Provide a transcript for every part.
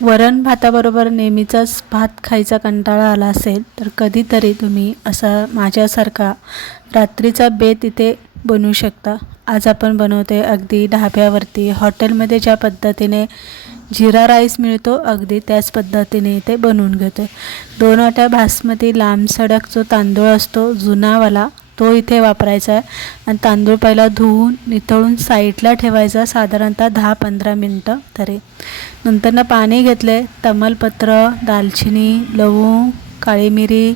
वरण भाताबरोबर नेहमीचाच भात खायचा कंटाळा आला असेल तर कधीतरी तुम्ही असा माझ्यासारखा रात्रीचा बेत इथे बनवू शकता। आज आपण बनवते अगदी ढाब्यावरती हॉटेलमध्ये ज्या पद्धतीने जीरा राईस मिळतो अगदी त्याच पद्धतीने इथे बनवून घेतो। 2 वाट्या बासमती लांब सडक जो तांदूळ असतो जुनावाला तो इथे वापरायचा आहे आणि तांदूळ पहिला धुवून निथळून साईडला ठेवायचा साधारणतः 10-15 मिनटं तरी। नंतर पाणी घेतले, तमालपत्र, दालचिनी, लवंग, काळी मिरी,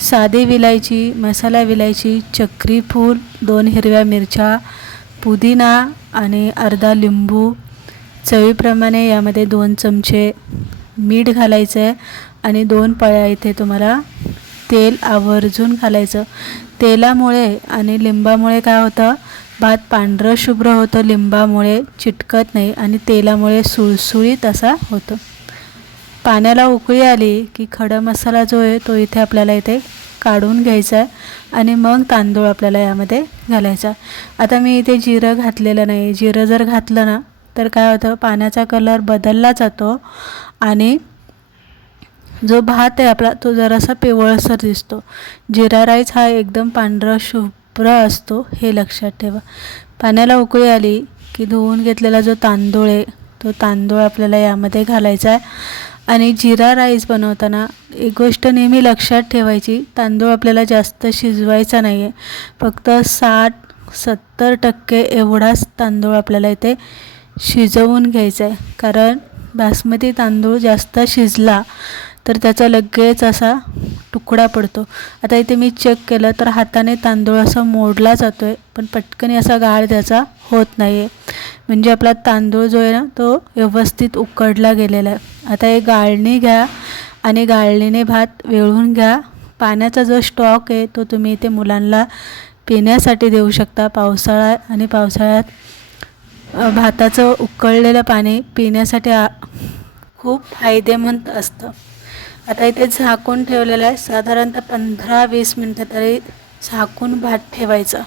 साधी विलायची, मसाला विलायची, चक्री फूल, 2 हिरव्या मिरच्या, पुदिना आणि अर्धा लिंबू, चवीप्रमाणे यामध्ये 2 चमचे मीठ घालायचं आहे आणि 2 पळ्या इथे तुम्हाला तेल आवर्जून घालायचं। तेलामुळे आणि लिंबामुळे काय होतं, भात पांढरं शुभ्र होतं, लिंबामुळे चिटकत नाही आणि तेलामुळे सुळसुळीत असा होतो। पाण्याला उकळी आली की खडा मसाला जो आहे तो इथे आपल्याला इथे काढून घ्यायचा आहे आणि मग तांदूळ आपल्याला यामध्ये घालायचा। आता मी इथे जिरं घातलेलं नाही, जिरं जर घातलं ना तर काय होतं, पाण्याचा कलर बदलला जातो आणि जो भात आहे आपला तो जरासा पिवळसर दिसतो। जीरा राईस हा एकदम पांढरा शुभ्र असतो, हे लक्षात ठेवा। पाण्याला उकळी आली की धुवून घेतलेला जो तांदूळ आहे तो तांदूळ आपल्याला यामध्ये घालायचा आहे आणि जीरा राईस बनवताना एक गोष्ट नेहमी लक्षात ठेवायची, तांदूळ आपल्याला जास्त शिजवायचा नाही आहे, फक्त 60-70% एवढाच तांदूळ आपल्याला इथे शिजवून घ्यायचा आहे। कारण बासमती तांदूळ जास्त शिजला तर त्याचा लगेच असा तुकडा पडतो। आता इथे मी चेक केलं तर हाताने तांदूळ असा मोडला जातो आहे, पण पटकन असा गाळ त्याचा होत नाही आहे, म्हणजे आपला तांदूळ जो आहे ना तो व्यवस्थित उकडला गेलेला आहे। आता एक गाळणी घ्या आणि गाळणीने भात वेळून घ्या। पाण्याचा जो स्टॉक आहे तो तुम्ही इथे मुलांना पिण्यासाठी देऊ शकता। पावसाळा आणि पावसाळ्यात भाताचं उकळलेलं पाणी पिण्यासाठी खूप फायदेमंद असतं। आता इथे झाकून ठेवलेलं आहे, साधारणतः 15-20 मिनटं तरी झाकून भात ठेवायचा,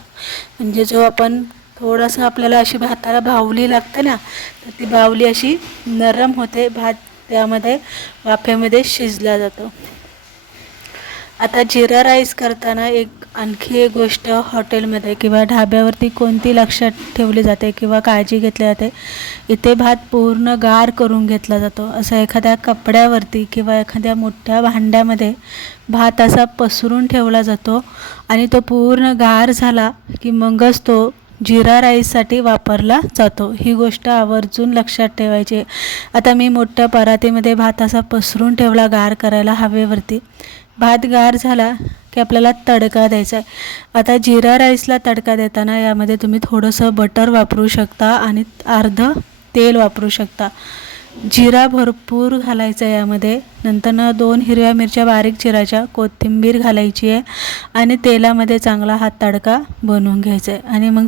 म्हणजे जो आपण थोडंसं आपल्याला अशी भाताला बाहुली लागते ना तर ती बाहुली अशी नरम होते, भात त्यामध्ये वाफेमध्ये शिजला जातो। आता जीरा राईस करताना आणखी एक गोष्ट हॉटेलमध्ये किंवा ढाब्यावरती कोणती लक्षात ठेवली जाते किंवा काळजी घेतली जाते, इथे भात पूर्ण गार करून घेतला जातो। असं एखाद्या कपड्यावरती किंवा एखाद्या मोठ्या भांड्यामध्ये भात असा पसरून ठेवला जातो आणि तो पूर्ण गार झाला की मगच तो जीरा राईससाठी वापरला जातो। ही गोष्ट आवर्जून लक्षात ठेवायची। आता मी मोठ्या परातीमध्ये भात असा पसरून ठेवला गार करायला हवेवरती। भात गार झाला की आपल्याला तडका द्यायचा आहे। आता जीरा राईसला तडका देताना यामध्ये तुम्ही थोडंसं बटर वापरू शकता आणि अर्धं तेल वापरू शकता। जिरा भरपूर घालायचा आहे यामध्ये, नंतर 2 हिरव्या मिरच्या बारीक चिरायच्या, कोथिंबीर घालायची आहे आणि तेलामध्ये चांगला हा तडका बनवून घ्यायचा आहे। आणि मग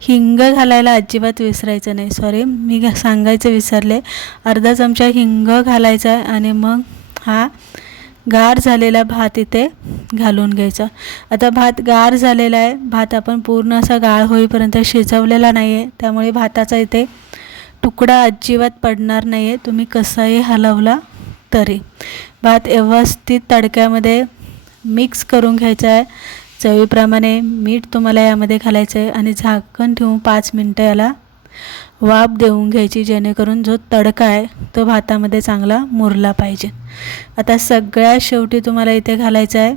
हिंग घालायला अजिबात विसरायचं नाही, सॉरी मी सांगायचं विसरले, अर्धा चमचा हिंग घालायचा आहे आणि मग हा गार झालेला भात इथे घालून घ्यायचा। आता भात गार झालेला आहे, भात आपण पूर्ण असा गाळ होईपर्यंत शिजवलेला नाही आहे, त्यामुळे भाताचा इथे तुकडा अजिबात पडणार नाही आहे, तुम्ही कसाही हलवला तरी। भात व्यवस्थित तडक्यामध्ये मिक्स करून घ्यायचा आहे, चवीप्रमाणे मीठ तुम्हाला यामध्ये घालायचं आहे आणि झाकण ठेवून 5 मिनटं याला वाफ देऊन घ्यायची, जेणेकरून जो तडका आहे तो भातामध्ये चांगला मुरला पाहिजे। आता सगळ्यात शेवटी तुम्हाला इथे घालायचं आहे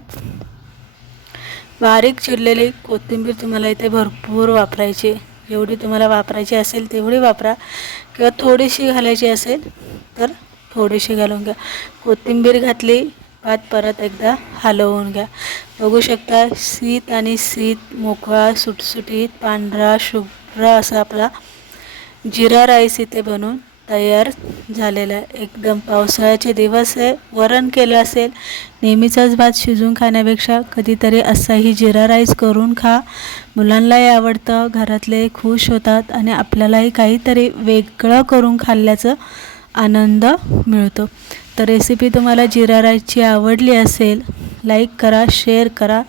बारीक चिरलेली कोथिंबीर, तुम्हाला इथे भरपूर वापरायची, जेवढी तुम्हाला वापरायची असेल तेवढी वापरा किंवा थोडीशी घालायची असेल तर थोडीशी घालून घ्या। कोथिंबीर घातली, भात परत एकदा हलवून घ्या। बघू शकता शीत आणि शीत मोकळा सुटसुटीत पांढरा शुभ्र असा आपला जीरा राईस इथे बनवून तयार झालेला आहे। एकदम पावसाळ्याचे दिवस आहे, वरण केलं असेल, नेहमीचाच भात शिजून खाण्यापेक्षा कधीतरी असाही जीरा राईस करून खा, मुलांनाही आवडतं, घरातले खुश होतात आणि आपल्यालाही काहीतरी वेगळं करून खाल्ल्याचं आनंद मिळतो। तर रेसिपी तुम्हाला जीरा राईसची आवडली असेल लाईक करा, शेअर करा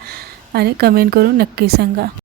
आणि कमेंट करून नक्की सांगा।